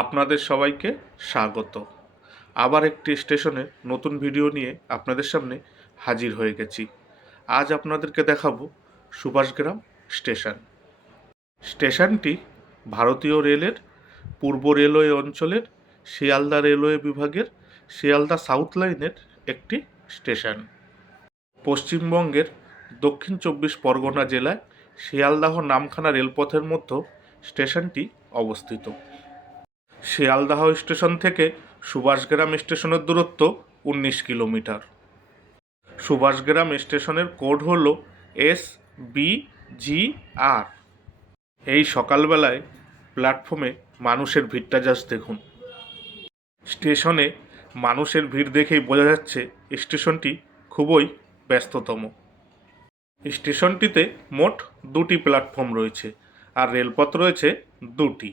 আপনাদের সবাইকে স্বাগত। আবার একটি স্টেশনের নতুন ভিডিও নিয়ে আপনাদের সামনে হাজির হয়ে গেছি। আজ আপনাদেরকে দেখাবো সুভাষগ্রাম স্টেশন। স্টেশনটি ভারতীয় রেলের পূর্ব রেলওয়ে অঞ্চলের শিয়ালদা রেলওয়ে বিভাগের শিয়ালদা সাউথ লাইনের একটি স্টেশন। পশ্চিমবঙ্গের দক্ষিণ চব্বিশ পরগনা জেলায় শিয়ালদাহ নামখানা রেলপথের মধ্যে স্টেশনটি অবস্থিত। শিয়ালদাহ স্টেশন থেকে সুভাষগ্রাম স্টেশনের দূরত্ব উনিশ কিলোমিটার। সুভাষগ্রাম স্টেশনের কোড হল এস বি জি আর। এই সকালবেলায় প্ল্যাটফর্মে মানুষের ভিড়টা জাস্ট দেখুন। স্টেশনে মানুষের ভিড় দেখেই বোঝা যাচ্ছে স্টেশনটি খুবই ব্যস্ততম। স্টেশনটিতে মোট দুটি প্ল্যাটফর্ম রয়েছে আর রেলপথ রয়েছে দুটি।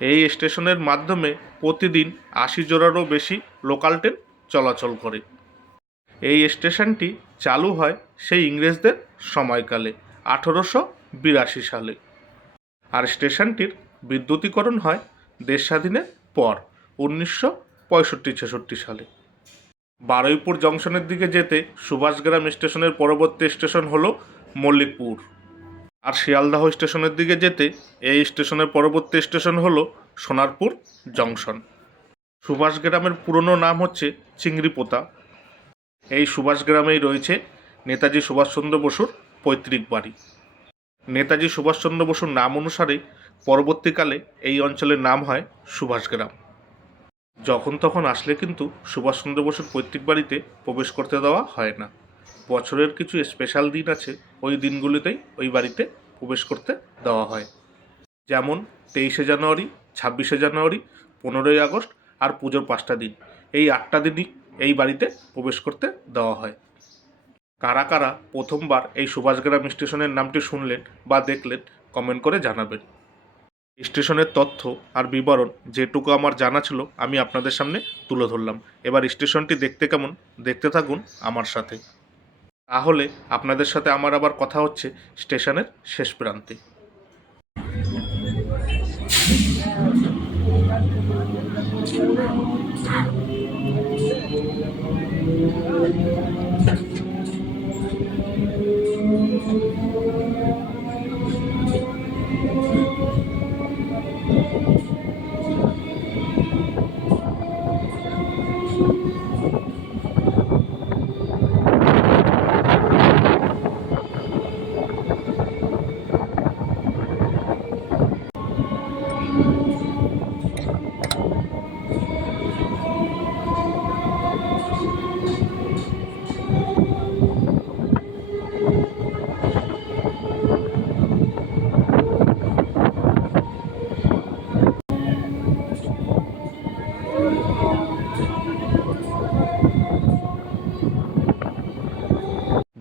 এই স্টেশনের মাধ্যমে প্রতিদিন আশি জোড়ারও বেশি লোকাল ট্রেন চলাচল করে। এই স্টেশনটি চালু হয় সেই ইংরেজদের সময়কালে, আঠেরোশো বিরাশি সালে। আর স্টেশনটির বিদ্যুতীকরণ হয় দেশ স্বাধীনের পর, উনিশশো পঁয়ষট্টি ছেষট্টি সালে। বারুইপুর জংশনের দিকে যেতে সুভাষগ্রাম স্টেশনের পরবর্তী স্টেশন হলো মল্লিকপুর। আর শিয়ালদাহ স্টেশনের দিকে যেতে এই স্টেশনের পরবর্তী স্টেশন হলো সোনারপুর জংশন। সুভাষগ্রামের পুরনো নাম হচ্ছে চিংড়িপোতা। এই সুভাষগ্রামেই রয়েছে নেতাজি সুভাষচন্দ্র বসুর পৈতৃক বাড়ি। নেতাজি সুভাষচন্দ্র বসুর নাম অনুসারে পরবর্তীকালে এই অঞ্চলের নাম হয় সুভাষগ্রাম। যখন তখন আসলে কিন্তু সুভাষচন্দ্র বসুর পৈতৃক বাড়িতে প্রবেশ করতে দেওয়া হয় না। বছরের কিছু স্পেশাল দিন আছে, ওই দিনগুলিতেই ওই বাড়িতে প্রবেশ করতে দেওয়া হয়। যেমন তেইশে জানুয়ারি, ছাব্বিশে জানুয়ারি, পনেরোই আগস্ট আর পুজোর পাঁচটা দিন। এই আটটা দিনই এই বাড়িতে প্রবেশ করতে দেওয়া হয়। কারা কারা প্রথমবার এই সুভাষগ্রাম স্টেশনের নামটি শুনলেন বা দেখলেন কমেন্ট করে জানাবেন। স্টেশনের তথ্য আর বিবরণ যেটুকু আমার জানা ছিল, আমি আপনাদের সামনে তুলে ধরলাম। এবার স্টেশনটি দেখতে কেমন, দেখতে থাকুন আমার সাথে। তাহলে আপনাদের সাথে আমার আবার কথা হচ্ছে স্টেশনের শেষ প্রান্তে।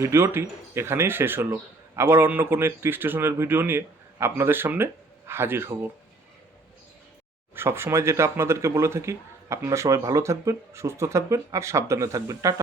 ভিডিওটি এখানেই শেষ হলো। আবার অন্য কোনো একটি স্টেশনের ভিডিও নিয়ে আপনাদের সামনে হাজির হব। সবসময় যেটা আপনাদেরকে বলে থাকি, আপনারা সবাই ভালো থাকবেন, সুস্থ থাকবেন, আর সাবধানে থাকবেন। টাটা।